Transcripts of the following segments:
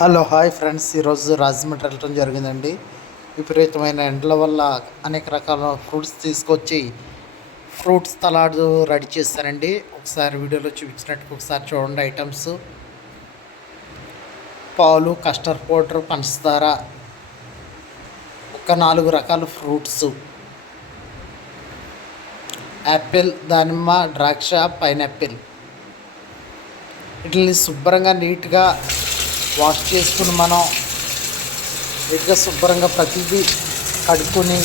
Hello hi friends, ఈరోజు రాజమండ్రి వెళ్ళటం జరిగిందండి. విపరీతమైన ఎండల వల్ల అనేక రకాల ఫ్రూట్స్ తీసుకొచ్చి ఫ్రూట్స్ తలాడు రెడీ చేశానండి. ఒకసారి వీడియోలో చూపించినట్టుగా ఒకసారి చూడండి. ఐటమ్స్: పాలు, కస్టర్డ్ పౌడర్, పంచదార, ఒక 4 రకాల ఫ్రూట్స్: యాపిల్, దానిమ్మ, ద్రాక్ష, పైనాపిల్. వీటిని శుభ్రంగా నీట్గా వాష్ చేసుకుని మనం నీట్గా శుభ్రంగా ప్రతిదీ కడుక్కొని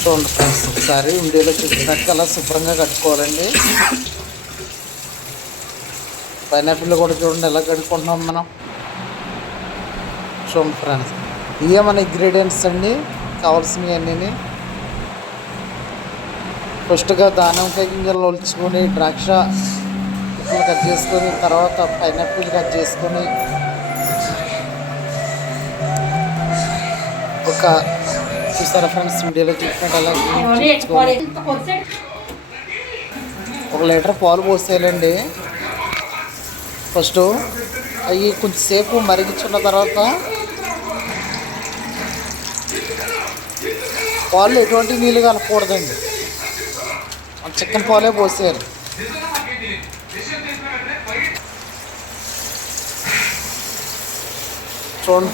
చూడండి ఫ్రెండ్స్. ఒకసారి వీడియోలో చూసినట్టుగా అలా శుభ్రంగా కడుక్కోవాలండి. పైనాపిల్ కూడా చూడండి ఎలా కడుక్కుంటున్నాం మనం. చూడండి ఫ్రెండ్స్, ఇవే మన ఇంగ్రీడియంట్స్ అండి, కావాల్సినవి అన్నీ. ఫస్ట్గా దానిమ్మకాయ గింజలు ఒలుచుకొని, ద్రాక్ష కట్ చేసుకొని, తర్వాత పైనాపిల్ కట్ చేసుకొని, చూసారా ఫ్రెండ్స్ వీడియోలో చూసినట్టు అలా 1 లీటర్ పాలు పోసేయాలండి. ఫస్ట్ అవి కొంచెంసేపు మరిగించున్న తర్వాత పాలు ఎటువంటి నీళ్ళు కలపకూడదండి, చికెన్ పాలే పోసేయాలి. చూడండి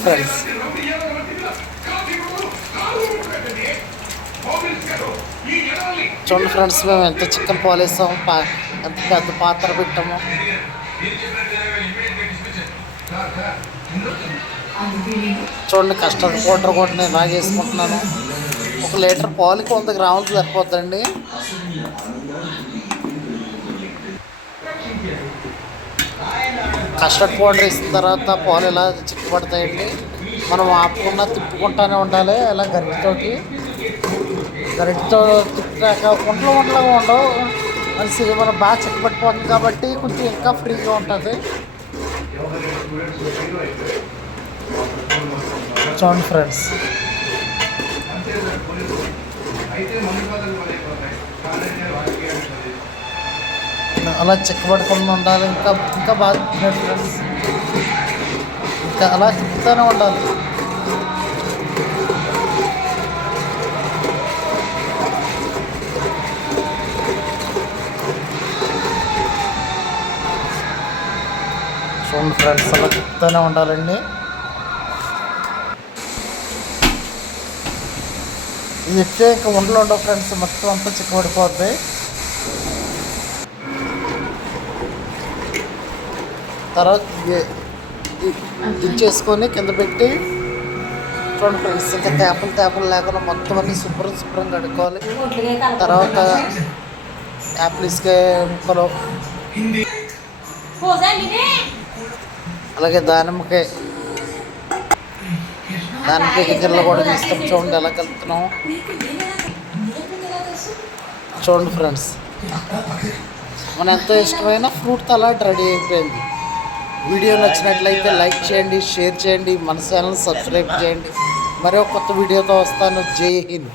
ఫ్రెండ్స్, మేము ఎంత చికెన్ పాలు వేస్తాము, ఎంత పెద్ద పాత్ర పెట్టాము. చూడండి, కస్టర్డ్ పౌడర్ కూడా నేను బాగా వేసుకుంటున్నాను. 1 లీటర్ పాలుకి 100 గ్రాములు సరిపోద్దండి. కస్టర్డ్ పౌడర్ వేసిన తర్వాత పాలు ఇలా చిక్కబడతాయండి. మనం ఆపుకున్నా తిప్పుకుంటూనే ఉండాలి. ఇలా గరిటెతో తిప్పాక వంటలుగా ఉండవు మనిషి, మనం బాగా చిక్కబడిపోతుంది కాబట్టి కొంచెం ఇంకా ఫ్రీగా ఉంటుంది. చూడండి ఫ్రెండ్స్, అలా చిక్కబడకుండా ఉండాలి. ఇంకా బాగా ఫ్రెండ్స్, ఇంకా అలా తిప్పుతూనే ఉండాలి. చూడండి ఫ్రెండ్స్, అలా తిప్పుతూనే ఉండాలండి. ఇది ఇచ్చే ఇంకా ఉండలు ఉండవు ఫ్రెండ్స్, మొత్తం అంతా చిక్కబడిపోద్ది. తర్వాత దించేసుకొని కింద పెట్టి చూడండి ఫ్రెండ్స్, ఇంకా తేపలు లేకుండా మొత్తం అన్నీ శుభ్రంగా కడుక్కోవాలి. తర్వాత యాపిల్ ముక్కలు, అలాగే దానిమ్మకాయ గింజలు కూడా తీస్తాం. చూడండి ఎలా కలుపుతున్నాం. చూడండి ఫ్రెండ్స్, మన ఎంతో ఇష్టమైన ఫ్రూట్ సలాడ్ రెడీ అయిపోయింది. వీడియో నచ్చినట్లయితే లైక్ చేయండి, షేర్ చేయండి, మన ఛానల్ సబ్స్క్రైబ్ చేయండి. మరో కొత్త వీడియోతో వస్తాను. జై హింద్.